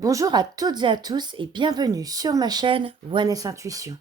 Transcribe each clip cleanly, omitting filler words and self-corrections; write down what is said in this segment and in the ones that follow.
Bonjour à toutes et à tous et bienvenue sur ma chaîne Oneness Intuition.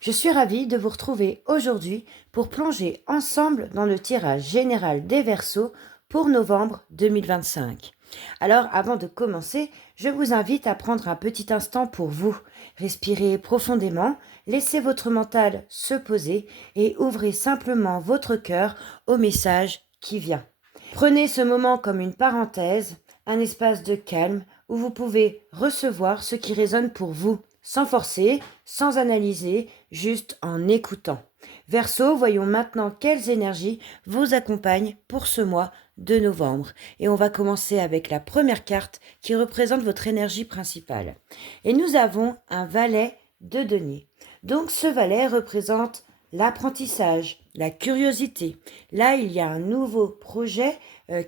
Je suis ravie de vous retrouver aujourd'hui pour plonger ensemble dans le tirage général des Verseaux pour novembre 2025. Alors avant de commencer, je vous invite à prendre un petit instant pour vous. Respirez profondément, laissez votre mental se poser et ouvrez simplement votre cœur au message qui vient. Prenez ce moment comme une parenthèse, un espace de calme où vous pouvez recevoir ce qui résonne pour vous, sans forcer, sans analyser, juste en écoutant. Verseau, voyons maintenant quelles énergies vous accompagnent pour ce mois de novembre. Et on va commencer avec la première carte qui représente votre énergie principale. Et nous avons un valet de denier. Donc ce valet représente l'apprentissage, la curiosité. Là, il y a un nouveau projet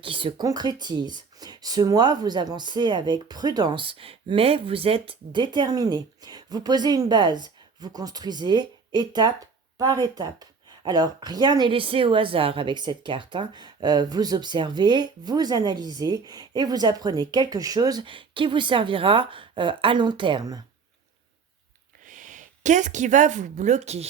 qui se concrétise. Ce mois, vous avancez avec prudence, mais vous êtes déterminé. Vous posez une base, vous construisez étape par étape. Alors, rien n'est laissé au hasard avec cette carte. Vous observez, vous analysez et vous apprenez quelque chose qui vous servira à long terme. Qu'est-ce qui va vous bloquer ?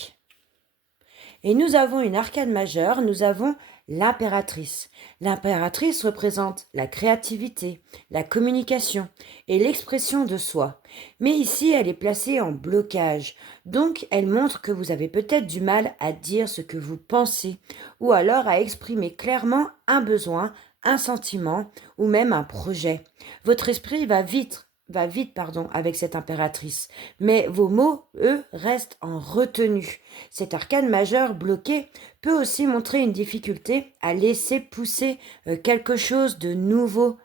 Et nous avons une arcane majeure, nous avons l'impératrice. L'impératrice représente la créativité, la communication et l'expression de soi. Mais ici, elle est placée en blocage. Donc, elle montre que vous avez peut-être du mal à dire ce que vous pensez ou alors à exprimer clairement un besoin, un sentiment ou même un projet. Votre esprit va vite avec cette impératrice. Mais vos mots, eux, restent en retenue. Cet arcane majeur bloqué peut aussi montrer une difficulté à laisser pousser quelque chose de nouveau,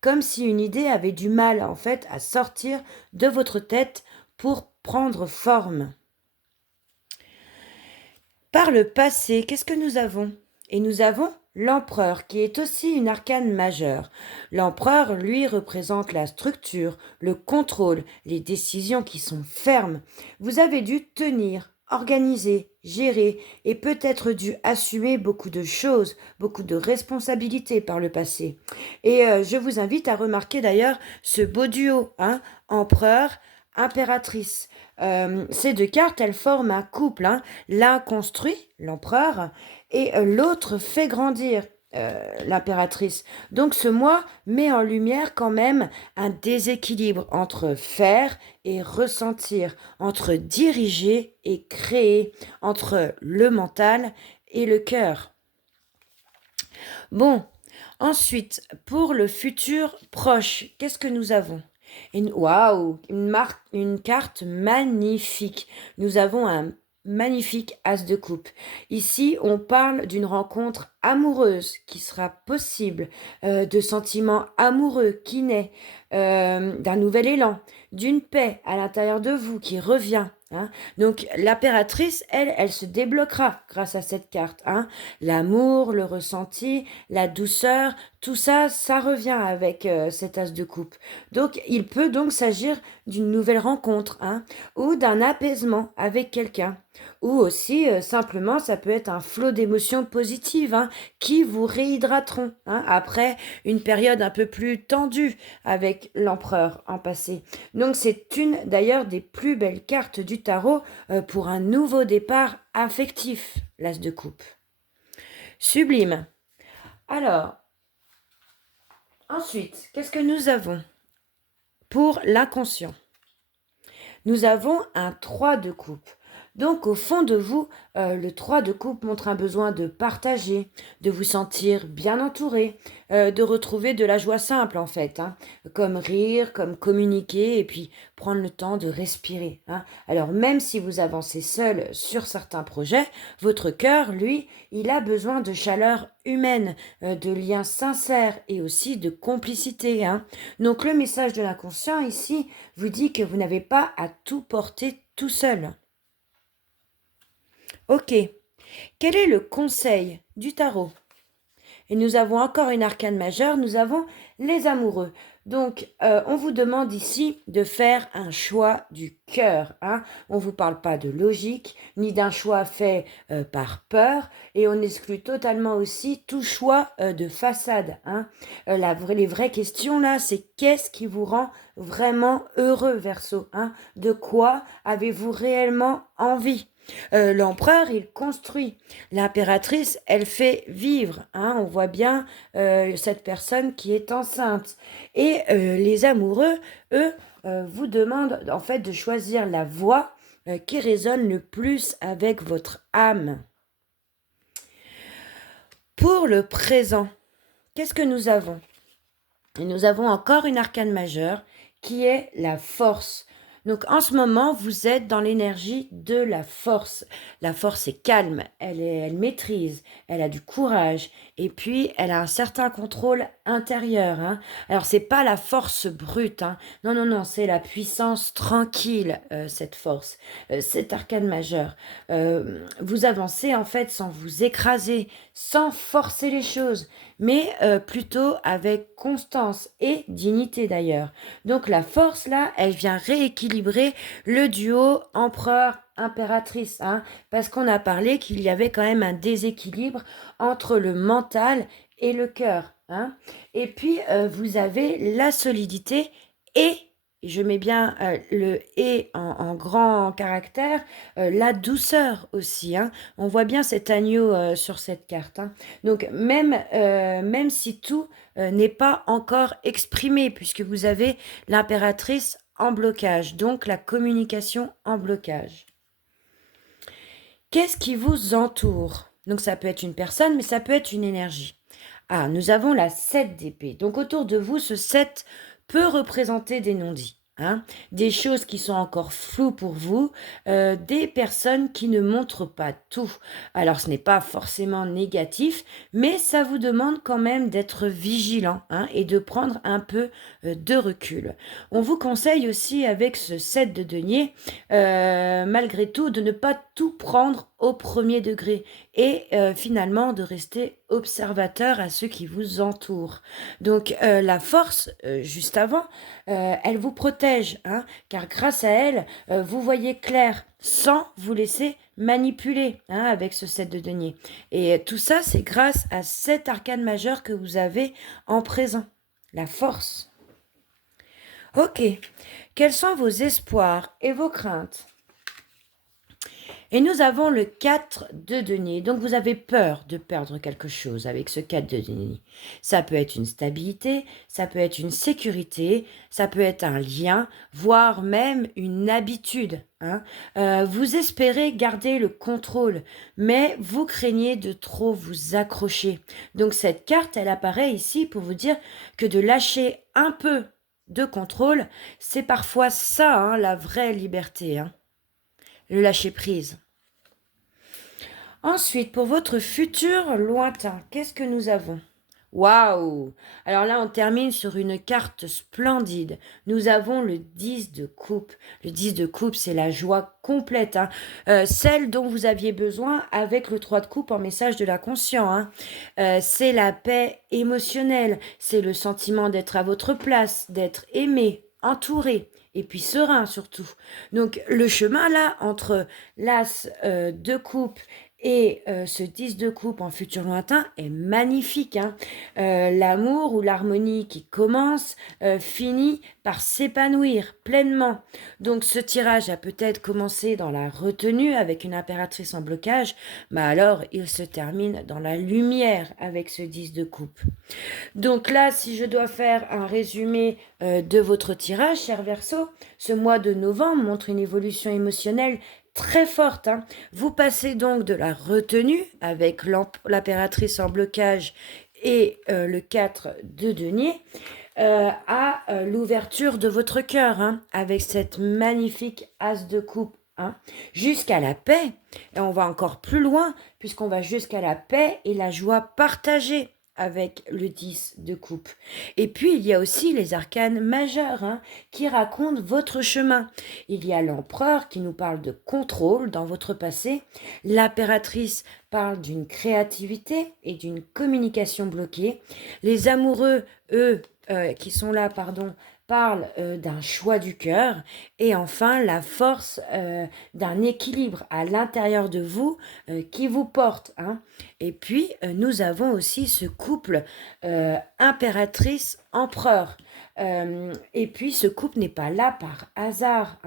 comme si une idée avait du mal en fait à sortir de votre tête pour prendre forme. Par le passé, qu'est-ce que nous avons ? Et nous avons l'empereur, qui est aussi une arcane majeure. L'empereur, lui, représente la structure, le contrôle, les décisions qui sont fermes. Vous avez dû tenir, organiser, gérer et peut-être dû assumer beaucoup de choses, beaucoup de responsabilités par le passé. Et je vous invite à remarquer d'ailleurs ce beau duo, empereur, impératrice. Ces deux cartes, elles forment un couple. L'un construit, l'empereur, et l'autre fait grandir, l'impératrice. Donc ce mois met en lumière quand même un déséquilibre entre faire et ressentir, entre diriger et créer, entre le mental et le cœur. Bon, ensuite, pour le futur proche, qu'est-ce que nous avons ? Waouh, une carte magnifique. Nous avons un magnifique as de coupe. Ici, on parle d'une rencontre amoureuse qui sera possible, de sentiments amoureux qui naît, d'un nouvel élan, d'une paix à l'intérieur de vous qui revient. Donc l'impératrice, elle se débloquera grâce à cette carte. L'amour, le ressenti, la douceur, tout ça, ça revient avec cet as de coupe. Donc il peut donc s'agir d'une nouvelle rencontre, ou d'un apaisement avec quelqu'un. Ou aussi, simplement, ça peut être un flot d'émotions positives qui vous réhydrateront après une période un peu plus tendue avec l'empereur en passé. Donc c'est une d'ailleurs des plus belles cartes du tarot pour un nouveau départ affectif, l'as de coupe. Sublime. Alors, ensuite, qu'est-ce que nous avons pour l'inconscient ? Nous avons un 3 de coupe. Donc au fond de vous, le 3 de coupe montre un besoin de partager, de vous sentir bien entouré, de retrouver de la joie simple en fait, comme rire, comme communiquer et puis prendre le temps de respirer. Alors même si vous avancez seul sur certains projets, votre cœur, lui, il a besoin de chaleur humaine, de liens sincères et aussi de complicité. Donc le message de l'inconscient ici vous dit que vous n'avez pas à tout porter tout seul. Ok, quel est le conseil du tarot ? Et nous avons encore une arcane majeure, nous avons les amoureux. Donc, on vous demande ici de faire un choix du cœur. Hein. On ne vous parle pas de logique, ni d'un choix fait par peur, et on exclut totalement aussi tout choix de façade. Hein. Les vraies questions là, c'est qu'est-ce qui vous rend vraiment heureux, Verseau, hein? De quoi avez-vous réellement envie? L'empereur, il construit. L'impératrice, elle fait vivre. Hein, on voit bien cette personne qui est enceinte. Et les amoureux, eux, vous demandent en fait de choisir la voie qui résonne le plus avec votre âme. Pour le présent, qu'est-ce que nous avons? Et nous avons encore une arcane majeure qui est la force. Donc en ce moment, vous êtes dans l'énergie de la force. La force est calme, elle maîtrise, elle a du courage et puis elle a un certain contrôle intérieur. Hein. Alors c'est pas la force brute, hein. Non, non, non, c'est la puissance tranquille, cette force, cet arcane majeur. Vous avancez en fait sans vous écraser, sans forcer les choses, mais plutôt avec constance et dignité d'ailleurs. Donc la force là, elle vient rééquilibrer le duo empereur-impératrice, hein, parce qu'on a parlé qu'il y avait quand même un déséquilibre entre le mental et le cœur. Hein. Et puis vous avez la solidité et je mets bien le « et » en grand caractère, la douceur aussi. Hein. On voit bien cet agneau sur cette carte. Hein. Donc même si tout n'est pas encore exprimé, puisque vous avez l'impératrice en blocage, donc la communication en blocage. Qu'est-ce qui vous entoure? Donc ça peut être une personne, mais ça peut être une énergie. Ah, nous avons la 7 d'épée. Donc autour de vous, ce 7 peut représenter des non-dits. Hein, des choses qui sont encore floues pour vous, des personnes qui ne montrent pas tout. Alors ce n'est pas forcément négatif, mais ça vous demande quand même d'être vigilant hein, et de prendre un peu de recul. On vous conseille aussi avec ce 7 de denier, malgré tout, de ne pas tout prendre au premier degré et finalement de rester observateur à ceux qui vous entourent. Donc la force, juste avant, elle vous protège, hein, car grâce à elle, vous voyez clair sans vous laisser manipuler hein, avec ce 7 de denier. Et tout ça, c'est grâce à cet arcane majeur que vous avez en présent, la force. Ok, quels sont vos espoirs et vos craintes? Et nous avons le 4 de denier. Donc vous avez peur de perdre quelque chose avec ce 4 de denier. Ça peut être une stabilité, ça peut être une sécurité, ça peut être un lien, voire même une habitude. Hein. Vous espérez garder le contrôle, mais vous craignez de trop vous accrocher. Donc cette carte, elle apparaît ici pour vous dire que de lâcher un peu de contrôle, c'est parfois ça, hein, la vraie liberté. Hein. Le lâcher prise. Ensuite, pour votre futur lointain, qu'est-ce que nous avons? Waouh! Alors là, on termine sur une carte splendide. Nous avons le 10 de coupe. Le 10 de coupe, c'est la joie complète. Hein. Celle dont vous aviez besoin avec le 3 de coupe en message de l'inconscient. Hein. C'est la paix émotionnelle. C'est le sentiment d'être à votre place, d'être aimé, entouré. Et puis serein surtout. Donc le chemin là, entre l'as de coupe et ce 10 de coupe en futur lointain est magnifique. Hein. L'amour ou l'harmonie qui commence finit par s'épanouir pleinement. Donc ce tirage a peut-être commencé dans la retenue avec une impératrice en blocage, mais alors il se termine dans la lumière avec ce 10 de coupe. Donc là, si je dois faire un résumé de votre tirage, cher Verseau, ce mois de novembre montre une évolution émotionnelle très forte. Hein. Vous passez donc de la retenue avec l'impératrice en blocage et le 4 de denier à l'ouverture de votre cœur hein, avec cette magnifique as de coupe. Hein, jusqu'à la paix. Et on va encore plus loin puisqu'on va jusqu'à la paix et la joie partagée avec le 10 de coupe. Et puis, il y a aussi les arcanes majeurs qui racontent votre chemin. Il y a l'empereur qui nous parle de contrôle dans votre passé. L'impératrice parle d'une créativité et d'une communication bloquée. Les amoureux, eux, qui sont là, parlent d'un choix du cœur. Et enfin, la force d'un équilibre à l'intérieur de vous qui vous porte. Et puis, nous avons aussi ce couple impératrice-empereur. Et puis, ce couple n'est pas là par hasard.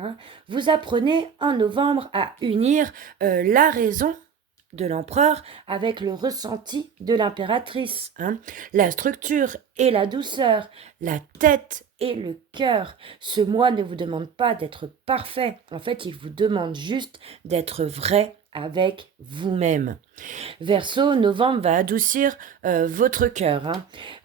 Vous apprenez en novembre à unir la raison de l'empereur avec le ressenti de l'impératrice. La structure et la douceur, la tête et le cœur. Ce mois ne vous demande pas d'être parfait. En fait, il vous demande juste d'être vrai avec vous-même. Verseau, novembre va adoucir votre cœur.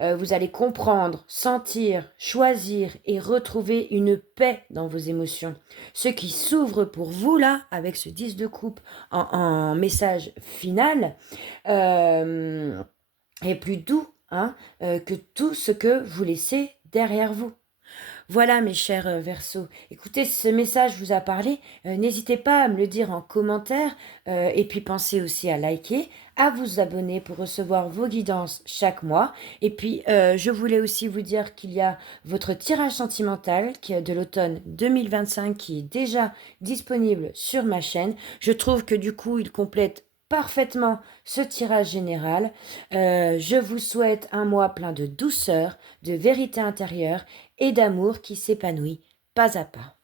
Vous allez comprendre, sentir, choisir et retrouver une paix dans vos émotions. Ce qui s'ouvre pour vous là, avec ce 10 de coupe en message final, est plus doux que tout ce que vous laissez derrière vous. Voilà mes chers Verseaux. Écoutez, si ce message vous a parlé, n'hésitez pas à me le dire en commentaire et puis pensez aussi à liker, à vous abonner pour recevoir vos guidances chaque mois. Et puis, je voulais aussi vous dire qu'il y a votre tirage sentimental qui est de l'automne 2025 qui est déjà disponible sur ma chaîne. Je trouve que du coup, il complète parfaitement ce tirage général. Je vous souhaite un mois plein de douceur, de vérité intérieure et d'amour qui s'épanouit pas à pas.